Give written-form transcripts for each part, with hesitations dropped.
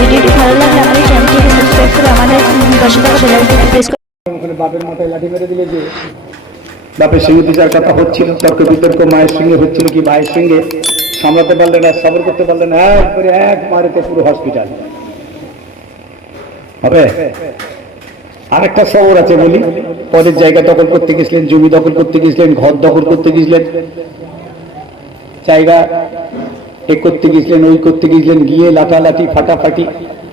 ভিডিওটি ভালো লাগলে আমাদের চ্যানেলটিকে সাবস্ক্রাইব করে আমাদের পাশে থাকা বেল আইকনটি প্রেস করে বাপের মাথায় লাঠি মেরে দিলে যে বাপের সঙ্গে বিচার কথা হচ্ছিল, তর্ক বিতর্ক মায়ের সঙ্গে হচ্ছিল কি ভাইয়ের সঙ্গে, সামলাতে পারলেন না, সবর করতে পারলেন না, একবারে এক মারেতে পুরো হসপিটাল হবে। আরেকটা সবর আছে বলি, পদের জায়গা দখল করতে গেছিলেন, জমি দখল করতে গেছিলেন, ঘর দখল করতে গেছিলেন, জায়গা এ করতে গেছিলেন, ওই করতে গেছিলেন, গিয়ে লাঠালাঠি ফাটাফাটি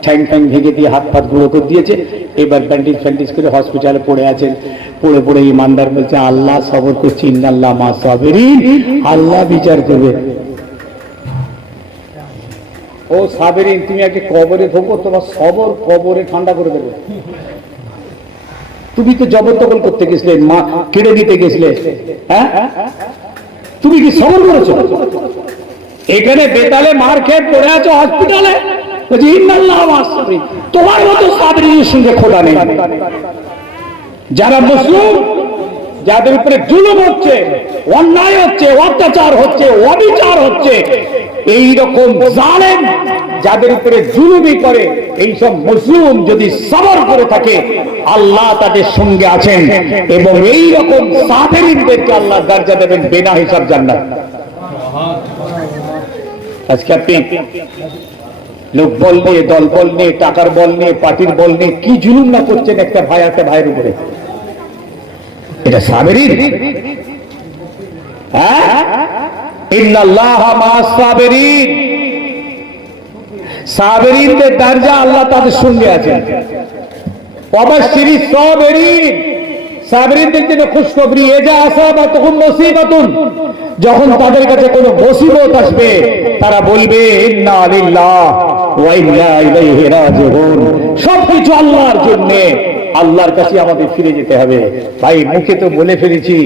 ঠ্যাং ঠ্যাং ভেঙে দিয়ে হাত পাত গুঁড়ো করে দিয়েছে। এবার ব্যান্ডেজ ফ্যান্ডেজ করে হসপিটালে পড়ে আছেন। পড়ে পড়ে ইমানদার বলছে আল্লাহ সবর করছি, ইন্নাল্লাহ মা সাবিরিন, আল্লাহ বিচার করবে। ও সাবিরিন, তুমি আগে কবরে ঢোকো, তোমার সবর কবরে ঠান্ডা করে দেবে। তুমি তো জবরদখল করতে গেছিলে, মা কেড়ে দিতে গেছিলে, হ্যাঁ তুমি কি সবর করেছো? এখানে বেতালে মার খেয়ে পড়ে আছো হসপিটালে, তোমার মতো সাবিরিনের সঙ্গে খোদা নেই। যারা মুসলিম, যাদের উপরে জুলুম হচ্ছে, অন্যায় হচ্ছে, অত্যাচার হচ্ছে, অবিচার হচ্ছে, এইরকম জালেম যাদের উপরে জুলুমি করে, এইসব মুসলিম যদি সবর করে থাকে আল্লাহ তাদের সঙ্গে আছেন, এবং এইরকম সাবিরিনদেরকে আল্লাহ দরজা দেবেন বিনা হিসাব জান্নাত। আজকে আপনি লোক বল নিয়ে, দল বল নিয়ে, টাকার বল নিয়ে, পার্টির বল নিয়ে কি জুলুম না করছেন একটা ভাই একটা ভাইয়ের উপরে। এটা সাবিরিন? ইন্নাল্লাহা মা'আস সাবিরিন, সাবিরিনদের দরজা আল্লাহ তাদের সঙ্গে আছেন। ওয়াবাশশিরিস সাবিরিন, সাবিরিনদের জন্য খুশখবরি, ইজা আসাবাতুহুম মুসিবাতুন, যখন তাদের কাছে কোনো মুসিবত আসবে তারা বলবে ইন্না লিল্লাহি ওয়া ইন্না ইলাইহি রাজিউন, সবকিছু আল্লাহর জন্য, আল্লাহর কাছে আমাদের ফিরে যেতে হবে। ভাই মুখে তো বলে ফেলেছি।